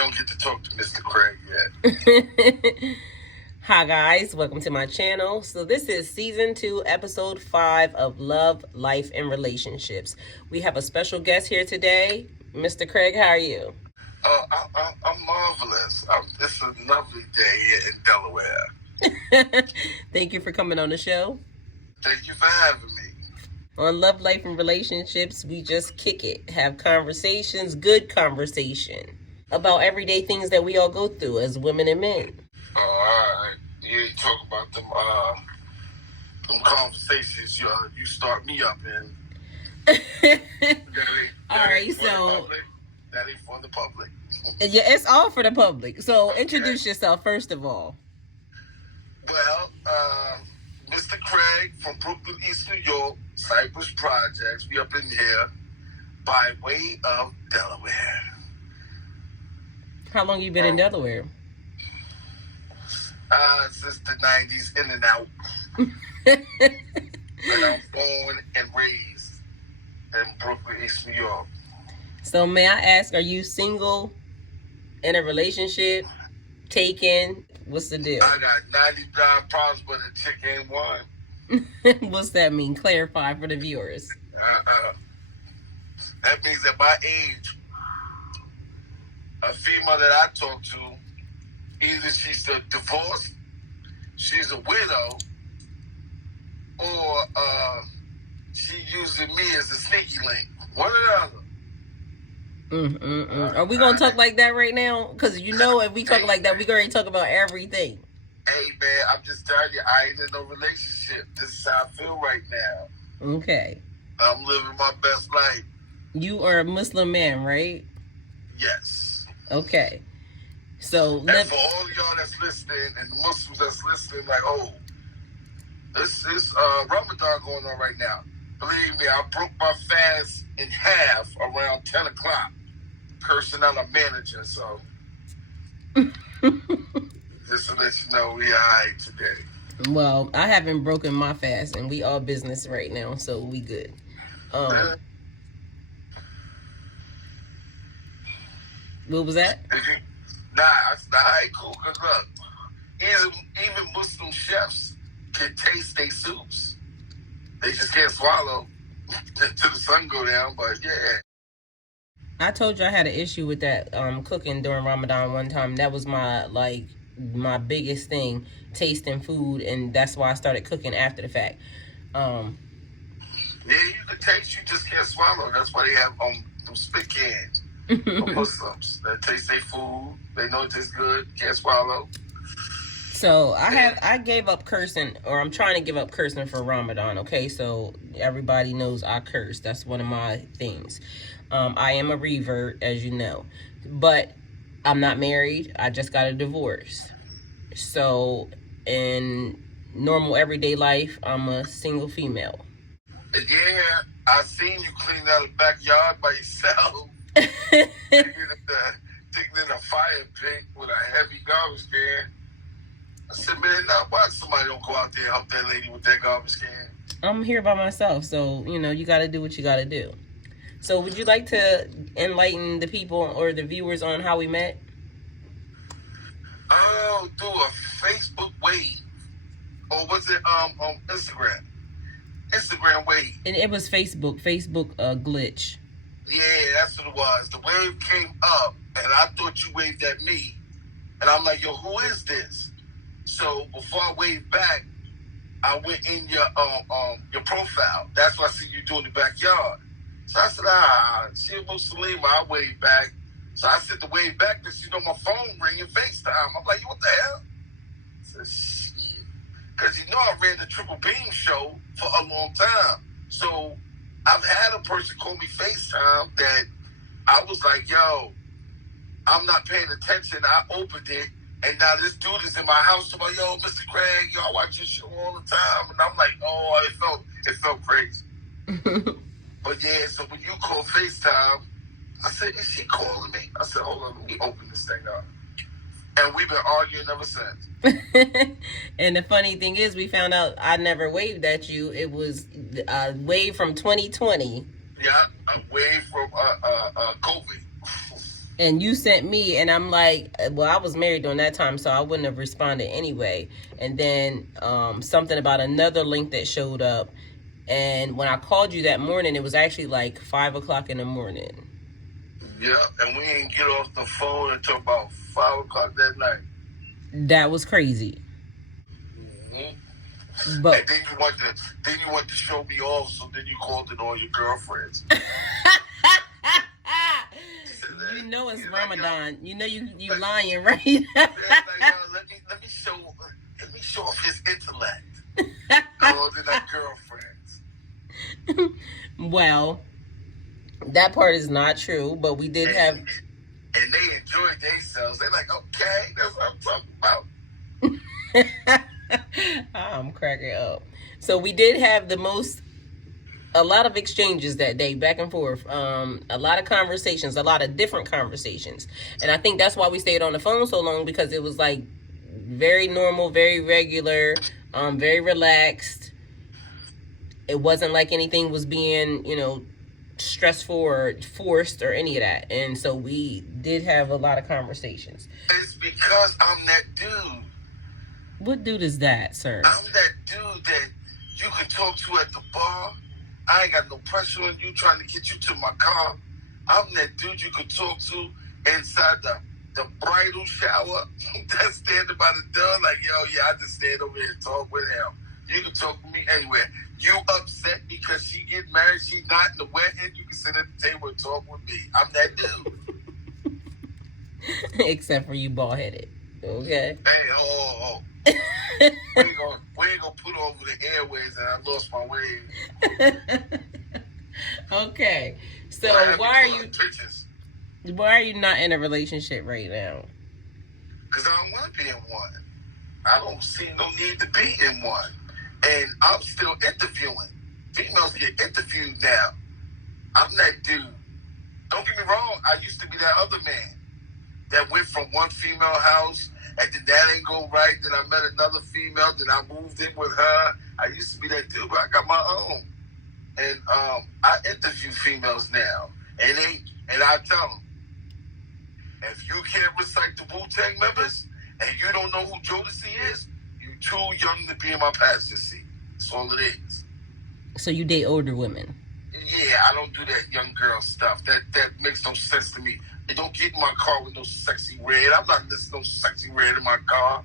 don't get to talk to Mr. Craig yet. Hi guys, welcome to my channel. So this is season 2, episode 5 of Love, Life, and Relationships. We have a special guest here today. Mr. Craig, how are you? I'm marvelous. It's a lovely day here in Delaware. Thank you for coming on the show. Thank you for having me. On Love, Life, and Relationships, we just kick it, have conversations, good conversation, about everyday things that we all go through as women and men. All right. Yeah, you talk about them conversations you start me up in. All right, so that ain't for the public. Yeah, it's all for the public. So introduce yourself first of all. Well, Mr. Craig from Brooklyn, East New York, Cypress Projects. We up in here by way of Delaware. How long you been in Delaware? Since the 90s, in and out. And I'm born and raised in Brooklyn, East New York. So may I ask, are you single, in a relationship, taken? What's the deal? I got 99 problems, but a chick ain't one. What's that mean? Clarify for the viewers. That means at my age, a female that I talk to, either she's a divorced, she's a widow, or she using me as a sneaky link. One or the other. Are we gonna talk like that right now? Because you know, if we talk like that, we gonna talk about everything. Hey man, I'm just telling you, I ain't in no relationship. This is how I feel right now. Okay. I'm living my best life. You are a Muslim man, right? Yes. Okay. So and for all of y'all that's listening and the Muslims that's listening, like, oh, this is Ramadan going on right now. Believe me, I broke my fast in half around 10 o'clock. Cursing out a manager, so just to let you know we all right today. Well, I haven't broken my fast, and we all business right now, so we good. What was that? Nah, I ain't cool, because look, even Muslim chefs can taste their soups. They just can't swallow till the sun go down, but yeah. I told you I had an issue with that cooking during Ramadan one time. That was my biggest thing, tasting food, and that's why I started cooking after the fact. Yeah, you can taste, you just can't swallow. That's why they have them spit cans for Muslims that taste their food. They know it tastes good, can't swallow. So I gave up cursing, or I'm trying to give up cursing for Ramadan. Okay, so everybody knows I curse. That's one of my things. I am a revert, as you know, but I'm not married. I just got a divorce. So in normal everyday life, I'm a single female. Yeah, I seen you clean out the backyard by yourself. digging in a fire pit with a heavy garbage can. I said, man, now why somebody don't go out there and help that lady with that garbage can? I'm here by myself, so, you know, you got to do what you got to do. So would you like to enlighten the people or the viewers on how we met? Oh, through a Facebook wave. Or was it on Instagram? Instagram wave. And it was Facebook glitch. Yeah, that's what it was. The wave came up, and I thought you waved at me. And I'm like, yo, who is this? So before I waved back, I went in your profile. That's what I see you doing in the backyard. So I said, she a Muslim. I waved back. So I said to wave back because, you know, my phone ringing FaceTime. I'm like, what the hell? I said, shit. Because, you know, I ran the Triple Beam show for a long time. So I've had a person call me FaceTime that I was like, yo, I'm not paying attention. I opened it. And now this dude is in my house. I'm like, yo, Mr. Craig, y'all watch your show all the time. And I'm like, oh, it felt crazy. But yeah, so when you call FaceTime, I said, is she calling me? I said, hold on, let me open this thing up. And we've been arguing ever since. And the funny thing is, we found out I never waved at you. It was a wave from 2020. Yeah, a wave from COVID. And you sent me, and I'm like, well, I was married during that time, so I wouldn't have responded anyway. And then something about another link that showed up. And when I called you that morning, it was actually like 5 o'clock in the morning. Yeah, and we didn't get off the phone until about 5 o'clock that night. That was crazy. Mm-hmm. But and then you want to show me off, so then you called it all your girlfriends. You know it's Ramadan. You know you lying, right? Like, let me show off his intellect. Called it our girlfriends. Well, that part is not true, but we did have. And they enjoyed themselves. They're like, okay, that's what I'm talking about. I'm cracking up. So we did have a lot of exchanges that day, back and forth. A lot of conversations, a lot of different conversations. And I think that's why we stayed on the phone so long, because it was like very normal, very regular, very relaxed. It wasn't like anything was being, stressful or forced or any of that. And so we did have a lot of conversations. It's because I'm that dude. What dude is that, sir? I'm that dude that you can talk to at the bar. I ain't got no pressure on you trying to get you to my car. I'm that dude you can talk to inside the bridal shower. That's standing by the door like, yo, yeah, I just stand over here and talk with him. You can talk to me anywhere. You upset because she get married, she not in the wedding, you can sit at the table and talk with me. I'm that dude. Except for you bald-headed. Okay. Hey, we ain't gonna put over the airways and I lost my way. Okay. So why are you not in a relationship right now? Because I don't want to be in one. I don't see no need to be in one. And I'm still interviewing. Females get interviewed now. I'm that dude. Don't get me wrong, I used to be that other man that went from one female house, and then that ain't go right. Then I met another female, then I moved in with her. I used to be that dude, but I got my own. And I interview females now. And I tell them, if you can't recite the Wu-Tang members, and you don't know who Jodeci is, you're too young to be in my passenger seat. That's all it is. So you date older women? Yeah, I don't do that young girl stuff. That makes no sense to me. They don't get in my car with no sexy red. I'm not listening to no sexy red in my car.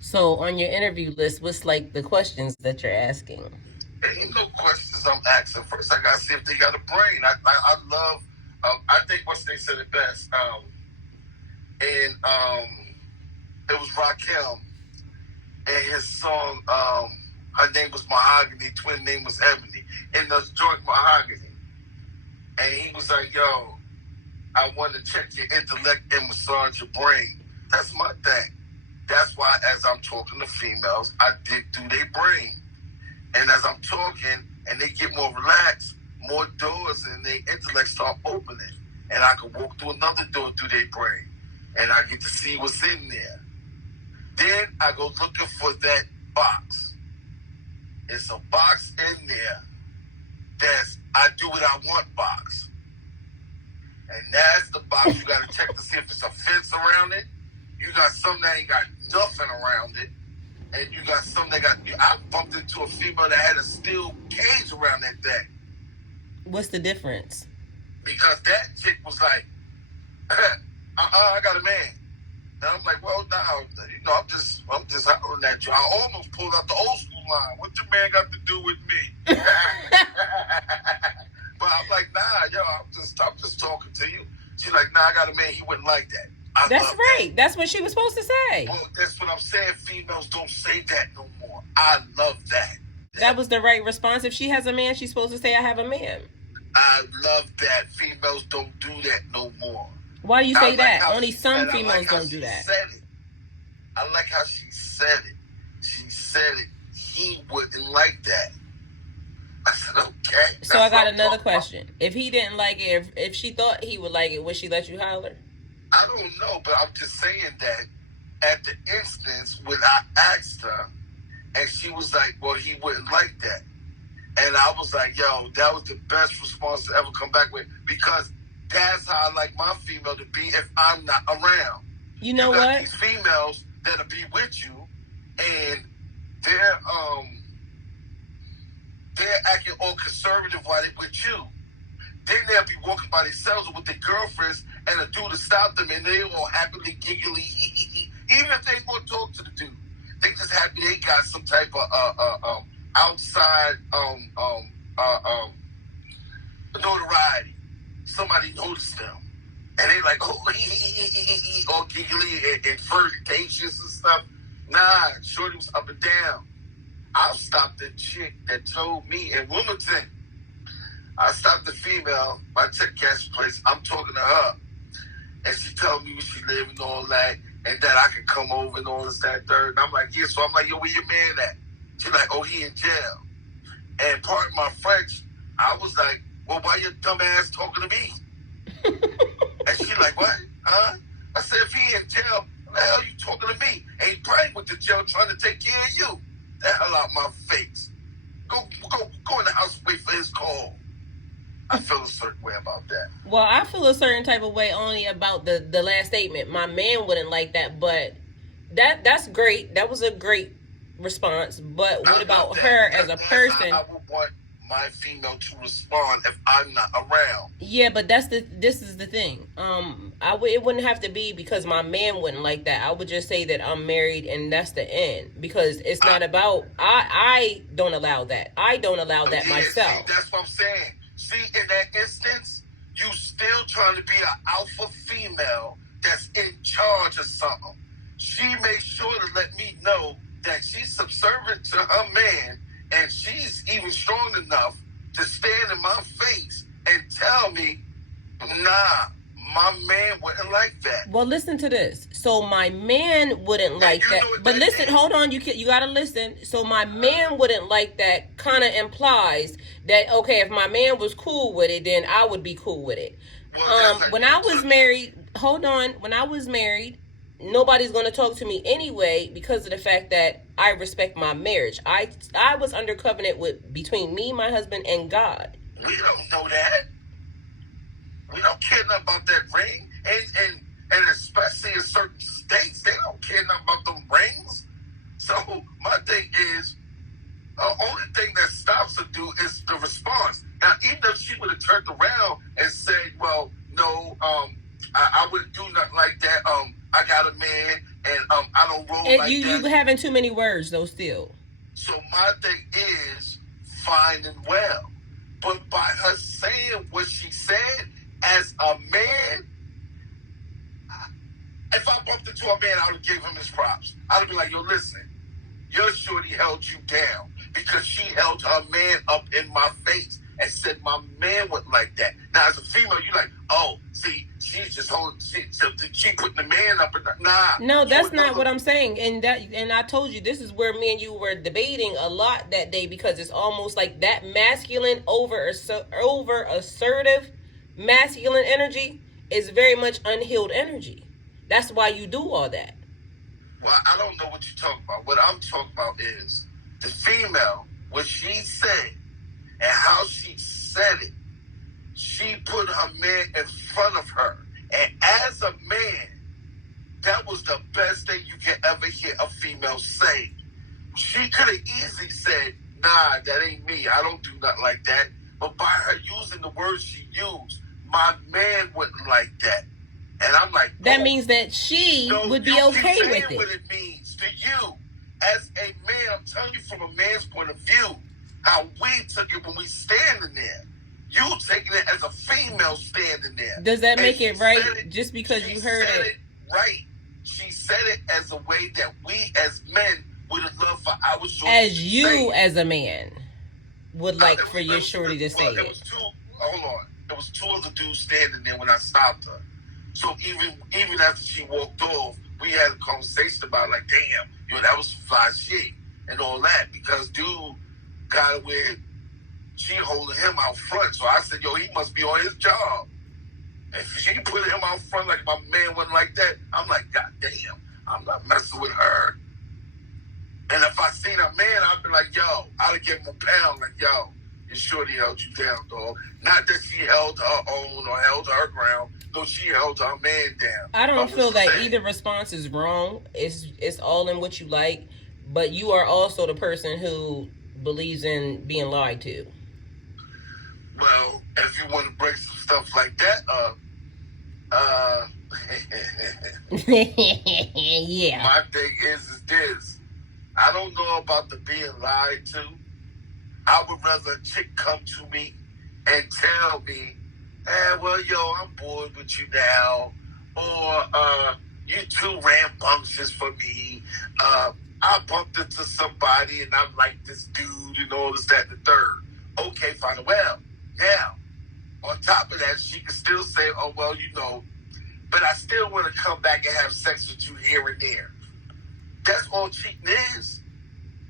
So on your interview list, what's like the questions that you're asking? There ain't no questions I'm asking. First, I gotta see if they got a brain. I love. I think once they said it best. It was Raquel, and his song. Her name was Mahogany. Twin name was Ebony. In the joint Mahogany, and he was like, "Yo, I want to check your intellect and massage your brain." That's my thing. That's why, as I'm talking to females, I dig through their brain. And as I'm talking and they get more relaxed, more doors in their intellect start opening. And I can walk through another door through their brain. And I get to see what's in there. Then I go looking for that box. It's a box in there that's I do what I want box. And that's the box you got to check to see if it's a fence around it. You got some that ain't got nothing around it. And you got some that got... I bumped into a female that had a steel cage around that thing. What's the difference? Because that chick was like, I got a man. And I'm like, well, no, I'm just hollering at you. I almost pulled out the old school line. What your man got to do with me? But I'm like, nah, yo, I'm just talking to you. She's like, nah, I got a man. He wouldn't like that. That's right. That. That's what she was supposed to say. Well, that's what I'm saying. Females don't say that no more. I love that. That was the right response. If she has a man, she's supposed to say, I have a man. I love that. Females don't do that no more. Why do you say that? Only some females don't do that. I like how she said it. She said it. He wouldn't like that. I said, okay. So I got another question. If he didn't like it, if she thought he would like it, would she let you holler? I don't know, but I'm just saying that at the instance when I asked her, and she was like, well, he wouldn't like that. And I was like, yo, that was the best response to ever come back with, because That's how I like my female to be if I'm not around. You know got what? These females that'll be with you, and they're acting all conservative while they with you. Then they'll be walking by themselves with their girlfriends, and a dude to stop them, and they all happily giggly, even if they ain't gonna talk to the dude. They just happy they got some type of outside notoriety. Somebody noticed them, and they like, oh, all giggly and flirtatious and stuff. Nah, shorty was up and down. I stopped the chick that told me in Wilmington. I stopped the female, my tech cash place. I'm talking to her, and she told me where she lived and all that, and that I could come over and all this, that, third. And I'm like, yeah. So I'm like, yo, where your man at? She's like, oh, he in jail. And pardon my French, I was like, well, why your dumb ass talking to me? And she like, what? Huh? I said, if he in jail, what the hell you talking to me? And he probably went to jail trying to take care of you. The hell out my face. Go in the house and wait for his call. I feel a certain way about that. Well, I feel a certain type of way only about the last statement. My man wouldn't like that, but that's great. That was a great response. But what about her as a person? I would want my female to respond if I'm not around. Yeah, but this is the thing. It wouldn't have to be because my man wouldn't like that. I would just say that I'm married and that's the end, because it's not about. I don't allow that. I don't allow that myself. See, that's what I'm saying. See, in that instance, you still trying to be an alpha female that's in charge of something. She made sure to let me know that she's subservient to her man, and she's even strong enough to stand in my face and tell me, nah, my man wouldn't like that. Well, listen to this. So my man wouldn't like that. But listen, hold on. You got to listen. So my man wouldn't like that kind of implies that, okay, if my man was cool with it, then I would be cool with it. Well, when I was married, hold on. When I was married, nobody's going to talk to me anyway because of the fact that I respect my marriage. I was under covenant between me, my husband, and God. We don't know that. We don't care nothing about that ring. And especially in certain states, they don't care nothing about them rings. So my thing is, the only thing that stops her do is the response. Now, even if she would have turned around and said, well, no, I wouldn't do nothing like that. I got a man, and I don't roll like that. You having too many words, though, still. So my thing is fine and well. But by her saying what she said, as a man, if I bumped into a man, I would have given him his props. I would be like, yo, listen, your shorty held you down because she held her man up in my face and said my man wouldn't like that. Now, as a female, you're like, oh, see, she's just holding, she putting the man up in the, nah. No, that's not what I'm saying. And I told you, this is where me and you were debating a lot that day, because it's almost like that masculine over assertive masculine energy is very much unhealed energy. That's why you do all that. Well, I don't know what you're talking about. What I'm talking about is the female, what she said and how she said it. She put her man in front of her. And as a man, that was the best thing you can ever hear a female say. She could have easily said, nah, that ain't me. I don't do nothing like that. But by her using the words she used, my man wouldn't like that. And I'm like, that means that she would be okay with it. What it means to you as a man. I'm telling you from a man's point of view, how we took it when we standing there. You taking it as a female standing there. Does that make it right? Just because you heard it right. She said it as a way that we as men would have loved for our shorty. As you as a man would like for your shorty to say it. Hold on. There was two other dudes standing there when I stopped her. So even after she walked off, we had a conversation about like, damn, that was fly shit and all that, because dude got it where she holding him out front. So I said, yo, he must be on his job. And she put him out front like my man wasn't like that. I'm like, God damn, I'm not messing with her. And if I seen a man, I'd be like, yo, I'd give him a pound, like, yo, and Shorty held you down, dog. Not that she held her own or held her ground. No, she held her man down. I don't feel that either response is wrong. It's all in what you like, but you are also the person who believes in being lied to. Well, if you want to break some stuff like that up, yeah. My thing is this. I don't know about the being lied to. I would rather a chick come to me and tell me, well, yo, I'm bored with you now. Or, you too rambunctious for me. I bumped into somebody and I'm like this dude and all this, that, and the third. Okay, fine. Well, now, on top of that, she can still say, oh, well, you know, but I still want to come back and have sex with you here and there. That's all cheating is.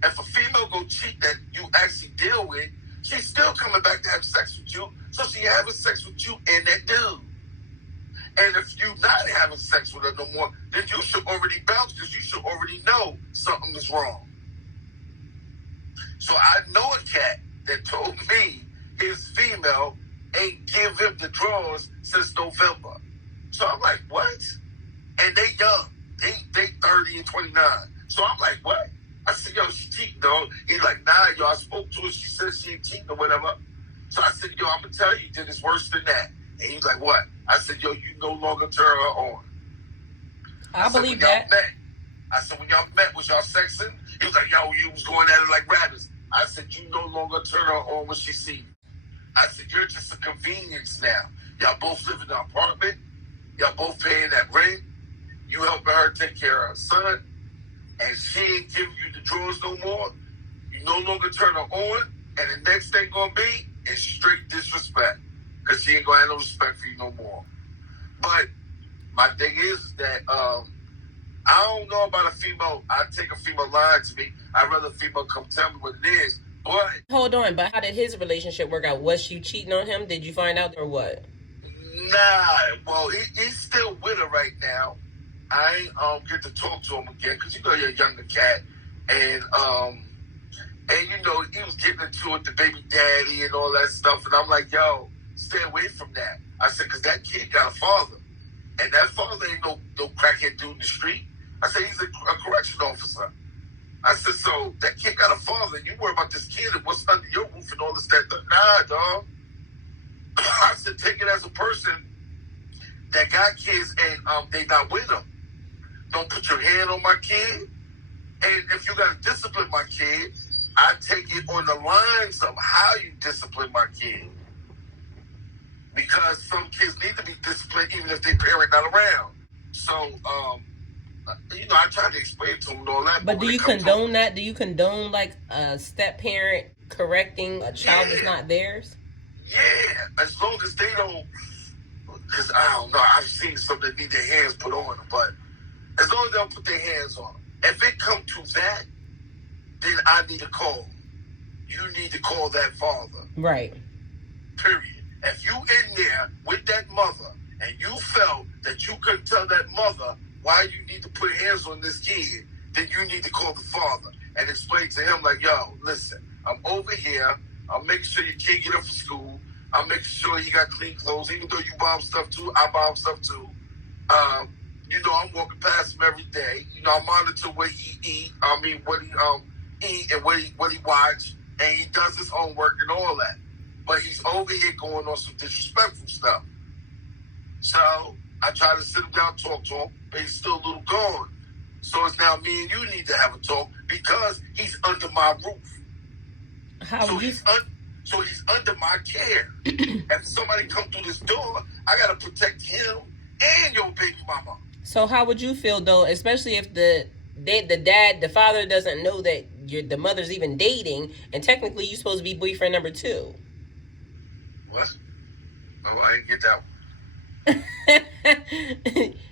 If a female go cheat that you actually deal with, she's still coming back to have sex with you, so she having sex with you and that dude. And if you not having sex with her no more, then you should already bounce because you should already know something is wrong. So I know a cat that told me his female ain't give him the drawers since November. So I'm like, what? And they young. They 30 and 29. So I'm like, what? I said, yo, she cheating, dog. He's like, nah, yo, I spoke to her. She said she ain't cheating or whatever. So I said, yo, I'm going to tell you, then it's worse than that. And he's like, what? I said, yo, you no longer turn her on. I believe that. I said, when y'all met, was y'all sexing? He was like, yo, you was going at it like rabbits. I said, you no longer turn her on when she see you. I said, you're just a convenience now. Y'all both live in an apartment. Y'all both paying that rent. You helping her take care of her son. And she ain't giving you the drawers no more. You no longer turn her on. And the next thing gonna be is straight disrespect. Because she ain't gonna have no respect for you no more. But my thing is that I don't know about a female. I take a female lying to me. I'd rather a female come tell me what it is. But hold on, but how did his relationship work out? Was she cheating on him? Did you find out or what? Nah, well, he's still with her right now. I ain't get to talk to him again because you know you're a younger cat, and you know he was getting into it, the baby daddy and all that stuff, and I'm like, yo, stay away from that. I said, because that kid got a father, and that father ain't no crackhead dude in the street. I said he's a correction officer. I said, so that kid got a father, and you worry about this kid and what's under your roof and all this, that. Nah, dog. I said, take it as a person that got kids and they not with them. Don't put your hand on my kid. And if you got to discipline my kid, I take it on the lines of how you discipline my kid. Because some kids need to be disciplined even if their parent not around. So, you know, I try to explain to them and all that. But do you condone that? Do you condone like a step parent correcting a child that's not theirs? Yeah, as long as they don't, because I don't know, I've seen some that need their hands put on them, but as long as they don't put their hands on them. If it come to that, then I need a call. You need to call that father. Right. Period. If you in there with that mother and you felt that you couldn't tell that mother why you need to put hands on this kid, then you need to call the father and explain to him like, yo, listen, I'm over here. I'll make sure your kid get up for school. I'll make sure he got clean clothes. Even though you buy him stuff too, I buy him stuff too. You know, I'm walking past him every day. You know, I monitor what he eat. I mean, what he eat and what he watch. And he does his homework and all that. But he's over here going on some disrespectful stuff. So I try to sit him down, talk to him, but he's still a little gone. So it's now me and you need to have a talk because he's under my roof. So he's under my care. If somebody come through this door, I gotta protect him and your baby mama. So how would you feel though, especially if the father doesn't know that the mother's even dating, and technically you're supposed to be boyfriend number 2? What? Oh, I didn't get that one.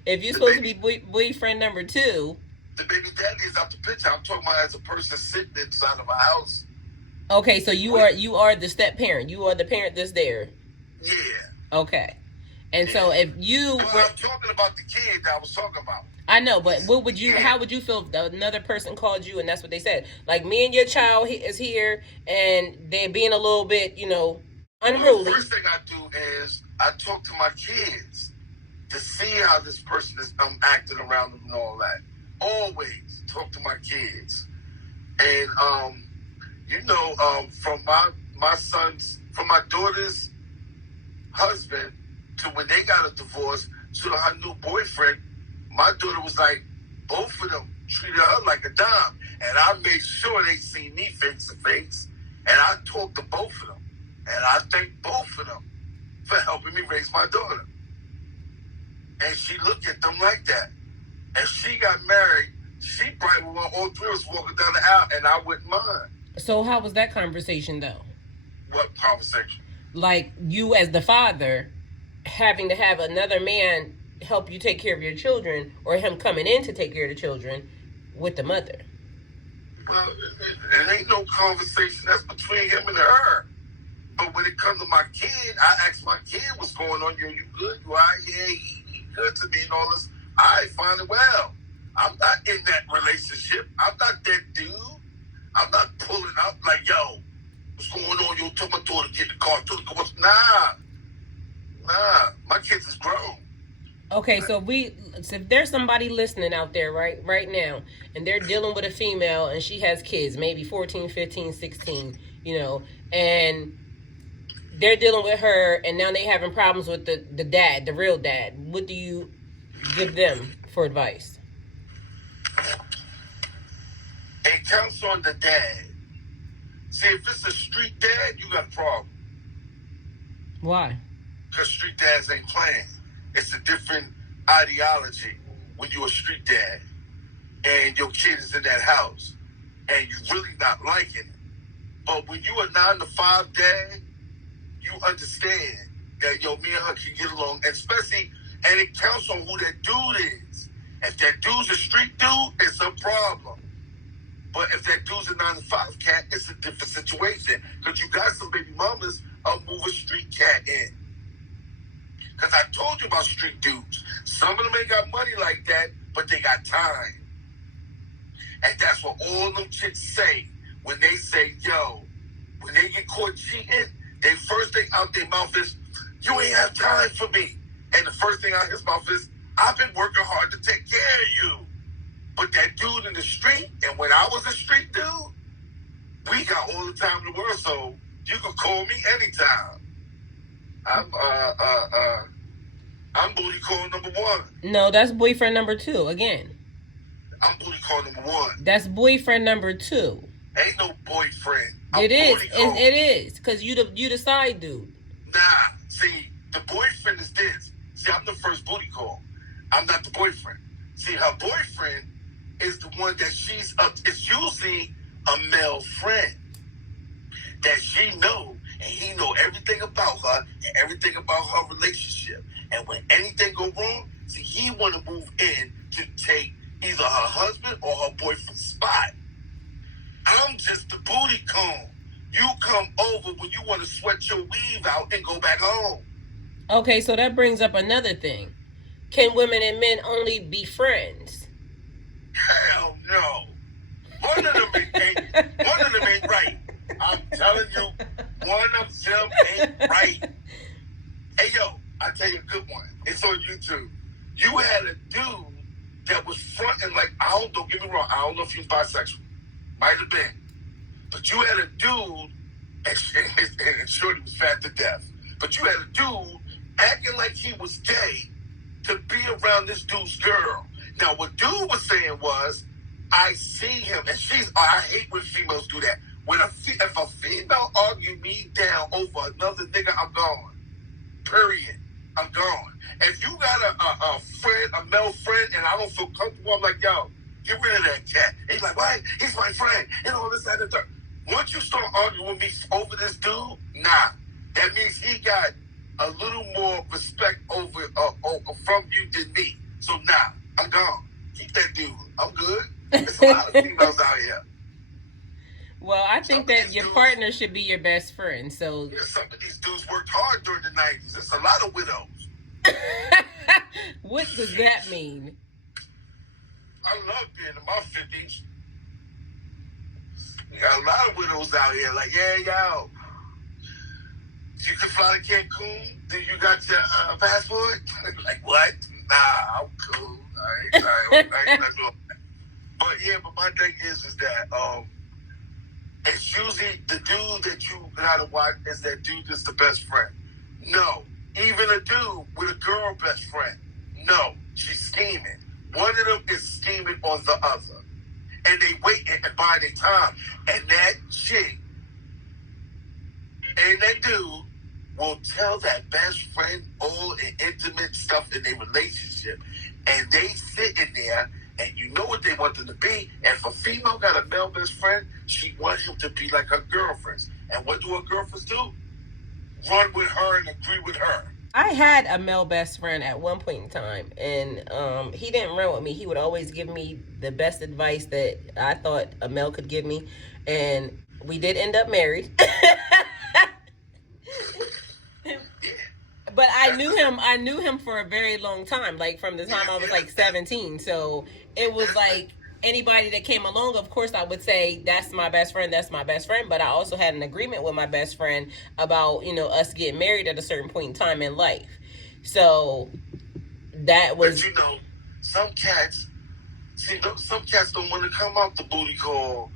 If you're supposed to be boyfriend number 2, the baby daddy is out the picture. I'm talking about as a person sitting inside of a house. Okay, so you are the step parent. You are the parent that's there. Yeah. Okay. And so if you were... I'm talking about the kid that I was talking about. I know, but what would you? How would you feel if another person called you and that's what they said? Like, me and your child is here, and they're being a little bit, unruly. Well, the first thing I do is I talk to my kids to see how this person is acting around them and all that. Always talk to my kids, and from my daughter's husband to when they got a divorce to her new boyfriend, my daughter was like, both of them treated her like a dime. And I made sure they see me face to face. And I talked to both of them. And I thank both of them for helping me raise my daughter. And she looked at them like that. And she got married. She probably would want all three of us walking down the aisle, and I wouldn't mind. So how was that conversation, though? What conversation? Like, you as the father having to have another man help you take care of your children, or him coming in to take care of the children with the mother. Well, it ain't no conversation. That's between him and her. But when it comes to my kid, I ask my kid what's going on. You good? You all right? Yeah, he good to me and all this. I find it well. I'm not in that relationship. I'm not that dude. I'm not pulling up like, yo, what's going on? Yo, tell my daughter to get in the car. Nah. My kids is grown. Okay, so if there's somebody listening out there right now, and they're dealing with a female, and she has kids, maybe 14, 15, 16, and they're dealing with her, and now they having problems with the dad, the real dad, what do you give them for advice? It counts on the dad. See, if it's a street dad, you got a problem. Why? Because street dads ain't playing. It's a different ideology when you're a street dad and your kid is in that house and you're really not liking it. But when you're a 9-to-5 dad, you understand that, me and her can get along, and it counts on who that dude is. If that dude's a street dude, it's a problem. But if that dude's a 9-to-5 cat, it's a different situation. Because you got some baby mamas move a street cat in. Because I told you about street dudes. Some of them ain't got money like that, but they got time. And that's what all them chicks say when they say, when they get caught cheating, their first thing out their mouth is, you ain't have time for me. And the first thing out his mouth is, I've been working hard to take care of you. But that dude in the street, and when I was a street dude, we got all the time in the world, so you can call me anytime. I'm booty call number 1. No, that's boyfriend number 2 again. I'm booty call number 1. That's boyfriend number 2. Ain't no boyfriend. It is, because you the side dude. Nah, see, the boyfriend is this. See, I'm the first booty call. I'm not the boyfriend. See, her boyfriend is the one that she's up. It's usually a male friend that she know, and he know everything about her and everything about her relationship. And when anything go wrong, see, he want to move in to take either her husband or her boyfriend's spot. I'm just the booty call. You come over when you want to sweat your weave out and go back home. Okay, so that brings up another thing. Can women and men only be friends? Hell no. One of them ain't right. I'm telling you, one of them ain't right. Hey, I'll tell you a good one. It's on YouTube. You had a dude that was fronting like, don't get me wrong, I don't know if he was bisexual. Might have been. But you had a dude, and Shorty was fat to death, but you had a dude acting like he was gay to be around this dude's girl. Now, what dude was saying was, I see him, and I hate when females do that. If a female argue me down over another nigga, I'm gone. Period. I'm gone. If you got a friend, a male friend, and I don't feel comfortable, I'm like, get rid of that cat. And he's like, why? He's my friend. And all this, that, and the third. Once you start arguing with me over this dude, nah. That means he got a little more respect over from you than me. So nah, I'm gone. Keep that dude. I'm good. There's a lot of females out here. Well, I think that your partner should be your best friend. So some of these dudes worked hard during the 90s. There's a lot of widows. What does that mean? I love being in my 50s. You got a lot of widows out here. Like, yeah, yo, you can fly to Cancun? Then you got your passport? Like, what? Nah, I'm cool. I ain't not doing that. But yeah, but my thing is that it's usually the dude that you gotta watch is that dude that's the best friend. No. Even a dude with a girl best friend. No. She's scheming. One of them is scheming on the other. And they wait and buy their time. And that chick and that dude will tell that best friend all the intimate stuff in their relationship. And they sitting there, and you know what they want them to be. And if a female got a male best friend, she wants him to be like her girlfriends. And what do her girlfriends do? Run with her and agree with her. I had a male best friend at one point in time, and he didn't run with me. He would always give me the best advice that I thought a male could give me, and we did end up married. But I knew him for a very long time, like from the time I was like 17. So it was like anybody that came along, of course I would say, that's my best friend, that's my best friend. But I also had an agreement with my best friend about, us getting married at a certain point in time in life. So that was... But some cats don't want to come out the booty call,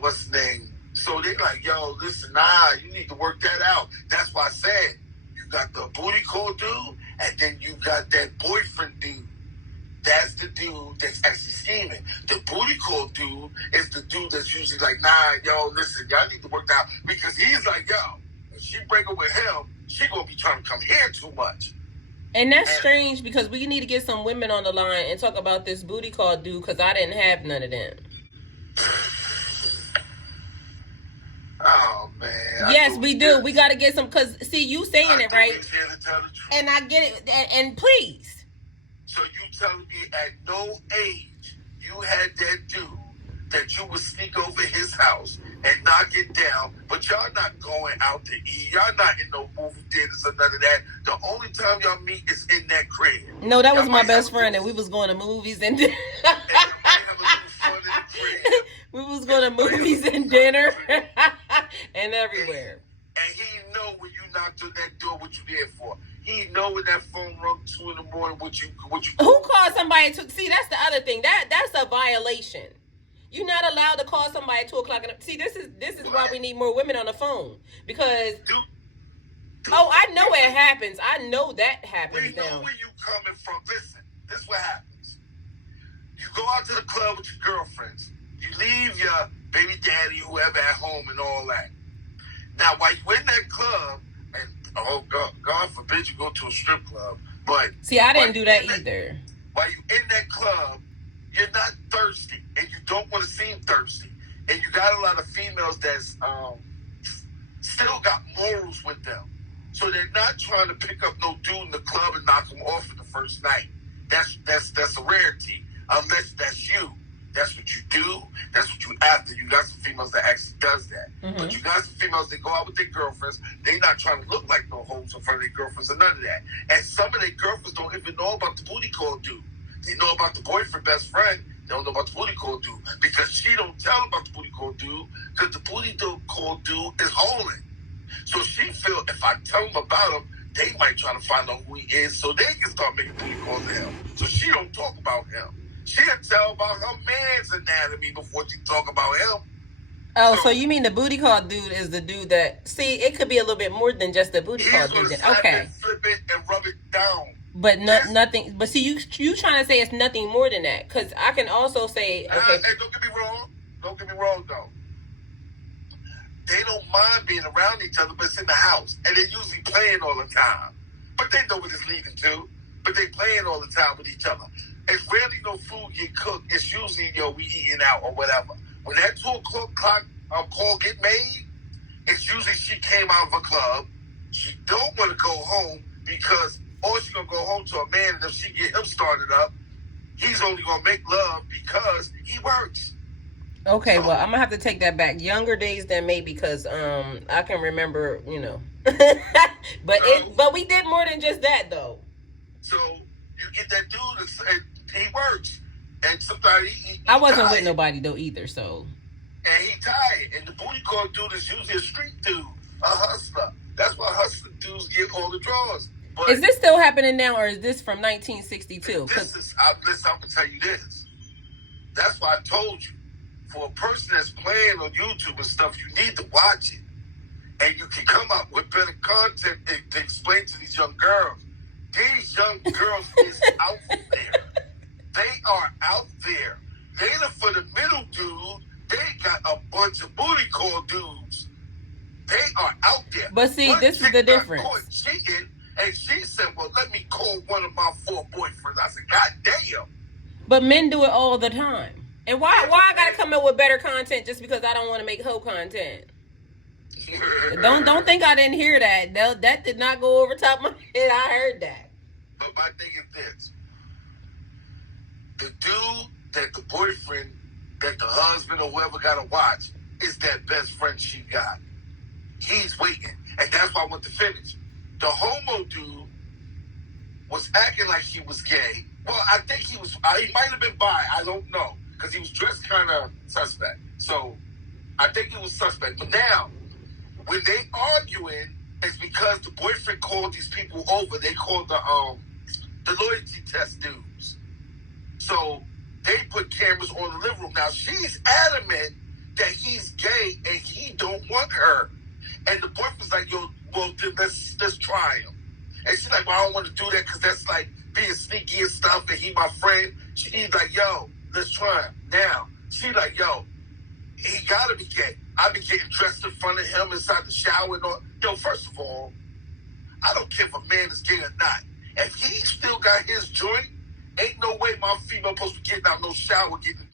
what's his name? So they like, yo, listen, you need to work that out. That's why I said, you got the booty call dude, and then you got that boyfriend dude. That's the dude that's actually scheming. The booty call dude is the dude that's usually like, yo, listen, y'all need to work that out. Because he's like, yo, if she break up with him, she gonna be trying to come here too much. And that's strange, because we need to get some women on the line and talk about this booty call dude, because I didn't have none of them. Oh, man. Yes, we do. We got to get some, because, see, you saying it, right? And I get it. And please. So you telling me at no age you had that dude that you would sneak over his house and knock it down, but y'all not going out to eat. Y'all not in no movie theaters or none of that. The only time y'all meet is in that crib. No, that was my best friend, and we was going to movies and dinner. We was going to movies and dinner and everywhere. And he know when you knocked on that door what you there for. He know when that phone rung 2 a.m. what you. Who called somebody to? See, that's the other thing. That's a violation. You're not allowed to call somebody at 2 o'clock. See, this is why we need more women on the phone, because. I know it happens. I know that happens. We know where you coming from. Listen, this is what happens. You go out to the club with your girlfriends. You leave your baby daddy, whoever at home and all that. Now, while you in that club, and God forbid you go to a strip club, but... See, I didn't do that either. While you in that club, you're not thirsty, and you don't want to seem thirsty. And you got a lot of females that's still got morals with them. So they're not trying to pick up no dude in the club and knock him off in the first night. That's a rarity, unless that's you. That's what you do. That's what you after. You got some females that actually does that. Mm-hmm. But you got some females that go out with their girlfriends. They not trying to look like no hoes in front of their girlfriends or none of that. And some of their girlfriends don't even know about the booty call dude. They know about the boyfriend, best friend. They don't know about the booty call dude. Because she don't tell them about the booty call dude, because the booty call dude is holding. So she feel if I tell them about him, they might try to find out who he is so they can start making booty calls to him. So she don't talk about him. She'll tell about her man's anatomy before she talk about him. Oh, so you mean the booty call dude is the dude that... See, it could be a little bit more than just the booty call dude. Okay. Flip it and rub it down. But nothing... But see, you trying to say it's nothing more than that. Because I can also say... Okay. Hey, don't get me wrong. Don't get me wrong, though. They don't mind being around each other, but it's in the house. And they're usually playing all the time. But they know what it's leading to. But they playing all the time with each other. It's rarely no food get cooked. It's usually, we eating out or whatever. When that 2 o'clock call get made, it's usually she came out of a club. She don't want to go home because or she going to go home to a man, and if she get him started up, he's only going to make love because he works. Okay, well, I'm going to have to take that back. Younger days than me, because I can remember, but we did more than just that, though. So you get that dude, and he works, and sometimes he I wasn't tired. with nobody though either, so. And he tired, and the booty call dude is usually a street dude, a hustler. That's why hustler dudes get all the draws. But is this still happening now, or is this from 1962? Listen, I'm gonna tell you this. That's why I told you. For a person that's playing on YouTube and stuff, you need to watch it. And you can come up with better content to explain to these young girls. These young girls is out there. They are out there. They look for the middle dude. They got a bunch of booty call dudes. They are out there. But see, this is the difference. Caught cheating, and she said, well, let me call one of my 4 boyfriends. I said, God damn. But men do it all the time. And why I gotta come up with better content just because I don't want to make hoe content? Don't think I didn't hear that. That did not go over top of my head. I heard that. But my thing is this. The dude that the boyfriend, that the husband or whoever gotta watch is that best friend she got. He's waiting. And that's why I want to finish. The homo dude was acting like he was gay. Well, I think he might have been bi. I don't know. Because he was dressed kind of suspect. So, I think he was suspect. But now, when they arguing, it's because the boyfriend called these people over. They called the loyalty test dudes. So, they put cameras on the living room. Now, she's adamant that he's gay and he don't want her. And the boyfriend's like, yo, well, then let's try him. And she's like, well, I don't want to do that because that's like being sneaky and stuff, and he my friend. He's like, yo, let's try him. Now, she's like, yo, he gotta be gay. I be getting dressed in front of him inside the shower and all. Yo, first of all, I don't care if a man is gay or not. If he still got his joint, ain't no way my female supposed to be getting out no shower, getting